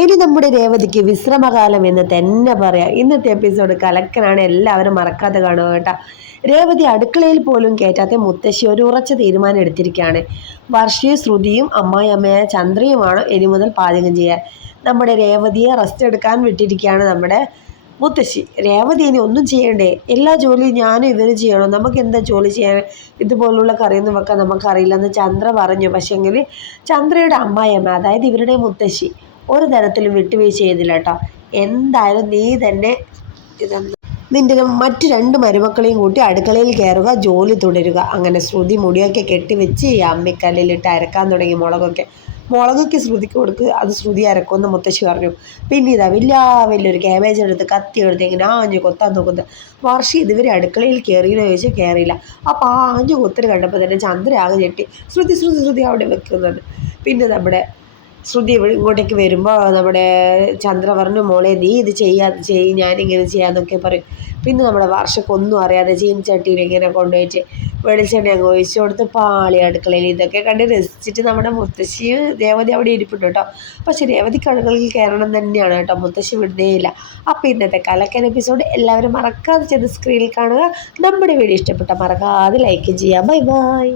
ഇനി നമ്മുടെ രേവതിക്ക് വിശ്രമകാലം എന്ന് തന്നെ പറയാം. ഇന്നത്തെ എപ്പിസോഡ് കലക്കനാണ്, എല്ലാവരും മറക്കാതെ കാണുക കേട്ടോ. രേവതി അടുക്കളയിൽ പോലും കയറ്റാത്ത മുത്തശ്ശി ഒരു ഉറച്ച തീരുമാനം എടുത്തിരിക്കുകയാണ്. വർഷയും ശ്രുതിയും അമ്മായിയമ്മയായ ചന്ദ്രയുമാണ് ഇനി മുതൽ പാചകം ചെയ്യാൻ. നമ്മുടെ രേവതിയെ റെസ്റ്റ് എടുക്കാൻ വിട്ടിരിക്കുകയാണ് നമ്മുടെ മുത്തശ്ശി. രേവതി ഇനി ഒന്നും ചെയ്യണ്ടേ, എല്ലാ ജോലിയും ഞാനും ഇവര് ചെയ്യണം, നമുക്ക് എന്താ ജോലി ചെയ്യാൻ, ഇതുപോലുള്ള കറിയൊന്നും വെക്കാൻ നമുക്കറിയില്ലെന്ന് ചന്ദ്ര പറഞ്ഞു. പക്ഷെങ്കിൽ ചന്ദ്രയുടെ അമ്മായിയമ്മ, അതായത് ഇവരുടെ മുത്തശ്ശി, ഒരു തരത്തിലും വിട്ടുവീഴ്ച ചെയ്തില്ല കേട്ടോ. എന്തായാലും നീ തന്നെ നിന്റെ മറ്റു രണ്ട് മരുമക്കളെയും കൂട്ടി അടുക്കളയിൽ കയറുക, ജോലി തുടരുക. അങ്ങനെ ശ്രുതി മുടിയൊക്കെ കെട്ടിവെച്ച് ഈ അമ്മിക്കല്ലിലിട്ട് അരക്കാൻ തുടങ്ങി. മുളകൊക്കെ ശ്രുതിക്ക് കൊടുക്കുക, അത് ശ്രുതി അരക്കുമെന്ന് മുത്തശ്ശി പറഞ്ഞു. പിന്നെ ഇതാ വലിയൊരു ക്യാബേജ് എടുത്ത് കത്തി എടുത്ത് ഇങ്ങനെ ആഞ്ഞു കൊത്താൻ നോക്കുന്നത്. വർഷ ഇതുവരെ അടുക്കളയിൽ കയറിയെന്ന് ചോദിച്ചാൽ കയറിയില്ല. അപ്പോൾ ആ ആഞ്ഞു കൊത്തൽ കണ്ടപ്പോൾ തന്നെ ചന്ദ്ര ആകെ ഞെട്ടി. ശ്രുതി അവിടെ വെക്കുന്നുണ്ട്. പിന്നെ നമ്മുടെ ശ്രുതി ഇങ്ങോട്ടേക്ക് വരുമ്പോൾ നമ്മുടെ ചന്ദ്ര പറഞ്ഞു, മോളെ നീ ഇത് ചെയ്യും, ഞാനിങ്ങനെ ചെയ്യാമെന്നൊക്കെ പറയും. പിന്നെ നമ്മുടെ വർഷക്കൊന്നും അറിയാതെ ചീനച്ചട്ടിയിൽ ഇങ്ങനെ കൊണ്ടുപോയിട്ട് വെളിച്ചെണ്ണ അങ്ങ് ഒഴിച്ചു കൊടുത്ത് പാളി അടുക്കളയിൽ. ഇതൊക്കെ കണ്ട് രസിച്ചിട്ട് നമ്മുടെ മുത്തശ്ശി രേവതി അവിടെ ഇരിപ്പുണ്ട് കേട്ടോ. പക്ഷെ രേവതിക്ക് അടുക്കളയിൽ കയറണം തന്നെയാണ് കേട്ടോ, മുത്തശ്ശി വിടുന്നേയില്ല. അപ്പോൾ ഇന്നത്തെ കലക്കൻ എപ്പിസോഡ് എല്ലാവരും മറക്കാതെ ചെന്ന് സ്ക്രീനിൽ കാണുക. നമ്മുടെ വീഡിയോ ഇഷ്ടപ്പെട്ട മറക്കാതെ ലൈക്ക് ചെയ്യാം. Bye bye.